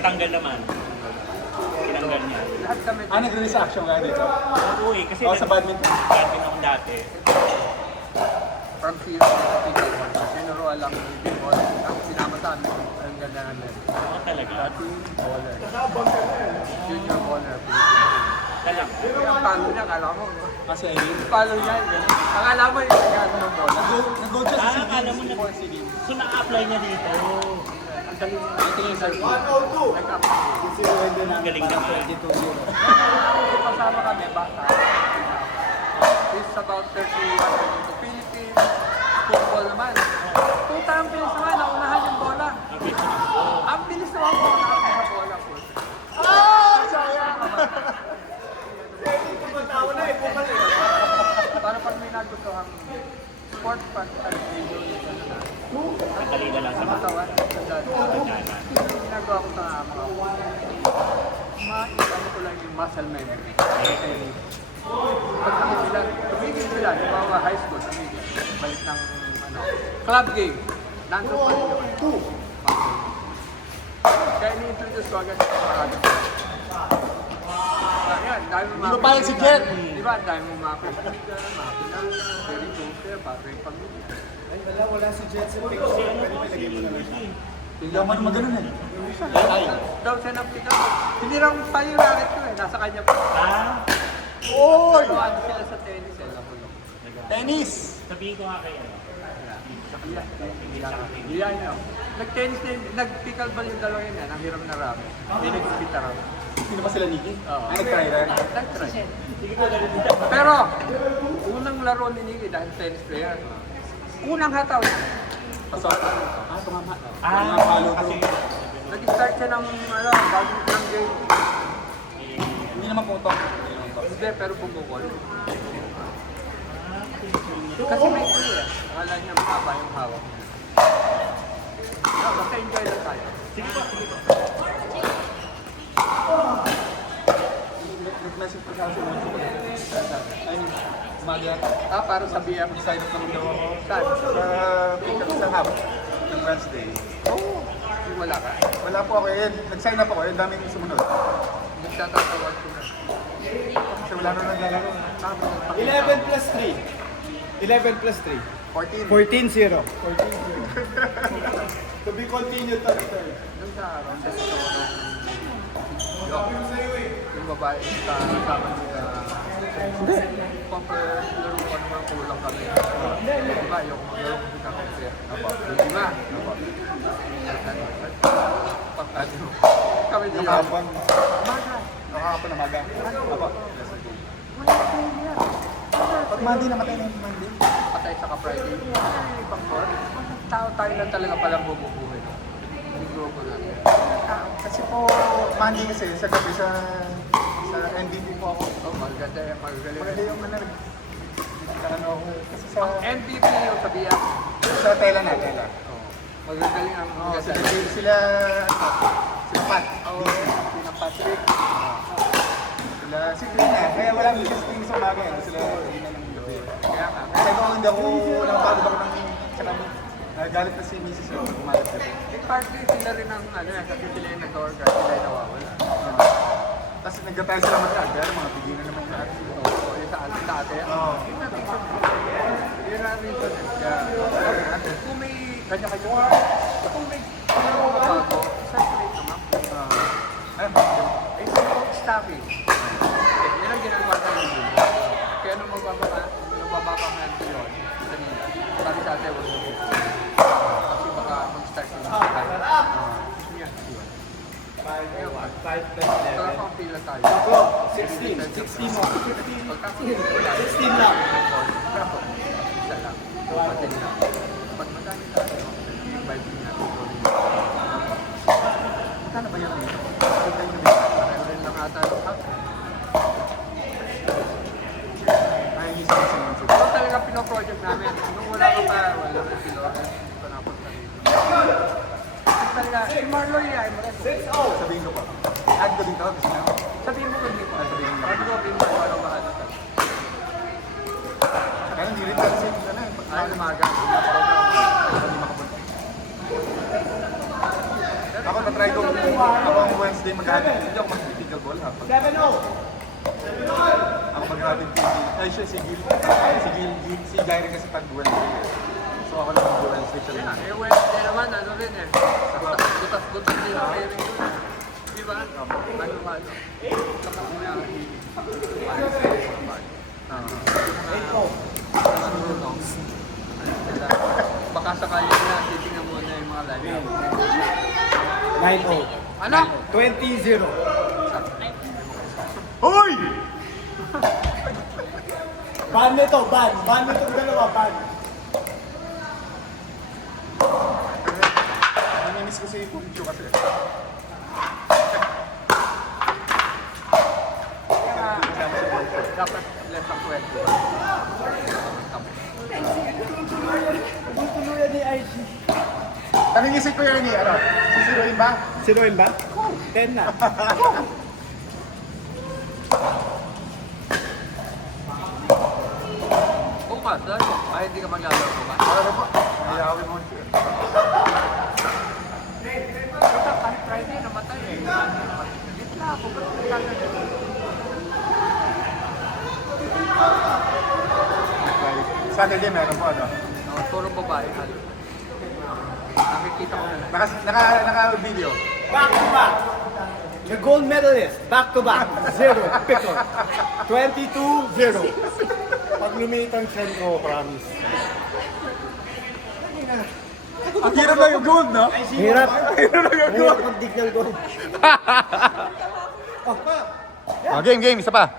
Natanggal naman. Tinanggal niya. Lahat kami. Nag-release action ka dito? Oo eh, kasi Sa badminton. badminton ako dati. From zero to pickle ball. Sinuruan lang yung big ball. Ang sinama sa amin, ang ganda ng net. Oo talaga. Dati, baller. Junior baller, Philippines. Talaga. Ang palo niya, akala mo. Kasi ayun. Palo niya, gano'n. Akala mo yung gano'n ng bola. Nag-go siya sa CD. Alam mo na. So na-apply niya dito. Ang galing niya. Ito yung sa Nag-apply. Ang galing naman. Kasama kami, bata. It's about 31 to Philippines. Football naman. Puta, ang bilis naman. Naunahan yung bola. Ang bilis naman po. Naunahan sa bola po. Para pag may nagustuhan sport fan at video Madali na lang sa mga katawan sa dati. kanya. Ginagawa ko sa mga ano ko lang yung muscle memory. Pag tumigil sila, yung mga high school, tumigil. Balik ng club game. Nandun pa rin yun. Kaya ni-introduce ko agad sa parado. Ayan, dahil mo Di ba payag si Jet? Di ba, dahil mo mga kaibigan, mga pinag, very joker, bagay pamilya. Wala si Jet sa picture. Pwede may lagay mo na lang siya. Hindi ako man maganon eh. Daw siya ng pick up. Hindi lang pa yung racket ko eh, nasa kanya pa. Oy! Pero ano sila sa tennis eh, nabulong. Tennis! Sabihin ko nga kayo. Iyan yun. Nag-tennis din, nag-pickle ball yung dalawa yun eh, ang hiram na racket. Hindi nag-spita racket. Sino ba sila Nikki? Oo. Nag-try rin? Nag-try. Pero, unang laro ni Nicky dahil tennis player. Unang hataw. Pasok. Tumama. Kasi Nag-start siya ng, bagong ng game. Hindi naman putok. Hindi, pero bumukol. Kasi may clue eh. Akala niya mahaba yung hawak niya. Basta enjoy lang tayo. sige po, sige po. Nag-message pa sa akin. Ay, umaga. Para sa BM. Decided naman daw ako. Saan? Sa pick-up sa hub. Yung Wednesday. Oo. Wala ka. Wala po ako eh. Nag-sign up ako eh. Daming sumunod. Nagtatawag ko na. Kasi wala na naglalaro. 11 plus 3. 11 plus 3. 14. 14-0. To be continued to return. Doon sa araw, sa yung babae sa kasama nila. Hindi. Pamper-laro ko naman kulang kami. Diba, yung maglaro ko kita compare. Diba? Pagkano. Kami dito. Nakahapon. Umaga. Nakahapon na maga. Apo. Wala ka niya. Pag Monday, namatay na yung Monday. Patay sa ka-Friday. Ay, pang-board. Tao tayo lang talaga palang bumubuhay. Yung grupo natin. Kasi po, Monday kasi sa gabi sa NBP po ako. Oh, maganda yung Maganda magaling. yung ano ako. Kasi sa MVP yung sabihan. sa tela na, tela. Oh, magagaling ang Oh, maganda. sila sila Pat. Oo, sila Patrick. Sila si Queen na. Kaya wala mo just sa umaga. Sila na ng gabi. Kaya nga. Kasi kung hindi ako nakapagod ako ng tsaka galit na si Mrs. Ro. Kumalit ka. Eh, partly sila rin ang kasi sila yung nag-tour guide, sila yung nawawala. Tapos nagkatayo sila mag-aga. Mga bigyan na naman lahat. Oo, yung sa atin dati. Oo. Yun ang reason. Yun ang reason. Kaya, kung may kanya-kanya, kung may bago, separate naman. Ayun. Eh, sa coach staffing, yan ang ginagawa sa mundo. Kaya nung mababakangan ko yun, kanina, sabi sa atin, huwag mo dito. Kasi baka mag-start yung mga yan, yun. 5 plus Kaya 11. pang pila tayo. Ako, 16. 16 mo. 16 lang. Isa lang. Patin lang. Pag madami tayo, yung vibe din natin. Magkano ba yan? Pareho rin lang ata. Ay, isa sa mga sila. Ito talaga pinoproject namin. Nung wala ka pa, wala ka pilote. Hindi ko napunta dito. Talaga, si Marloy ay mo rin. Sabihin ko pa. Add ko dito. Kasi na. Sabihin mo kung dito. Sabihin mo. Sabi ko, Bimbo, ano ba ano ka? Kaya hindi rin kasi ka na. Ay, umaga. Ako na-try ko habang Wednesday maghahatid. Hindi ako mag-physical ball ha. 7-0. Ako maghahatid ay siya, si Jairen kasi pag Wednesday. So ako lang mag-Wednesday siya lang. Eh, Wednesday naman, ano rin eh. Butas-butas din ang pairing yun. Di ba? Ano. Baka sakali na titingnan mo na yung mga live. 9-0. Ano? 20-0. Hoy! Ban nito, ban. Ban nito dalawa, ban. Namimiss ko si Kumcho kasi. Dapat less than 20. Tuluyan ni IG. Naningisip ko yun ano? Sisiruin ba? Sinuin ba? 10 na. Bukas, ano? Ay, hindi ka maglalaro bukas. Ano po? Mayawin mo siya. Basta kahit Friday, namatay eh. Gitla ako, ba't nagkakaroon? Saturday meron po ano? Puro babae, halo. Nakikita ko na lang. Naka-video. Back to back. The gold medalist, back to back. 0, pickle. 22-0. Pag lumit ang sentro, promise. Ang hirap lang yung gold, no? Hirap. Hirap mag-dignal gold. Game, isa pa.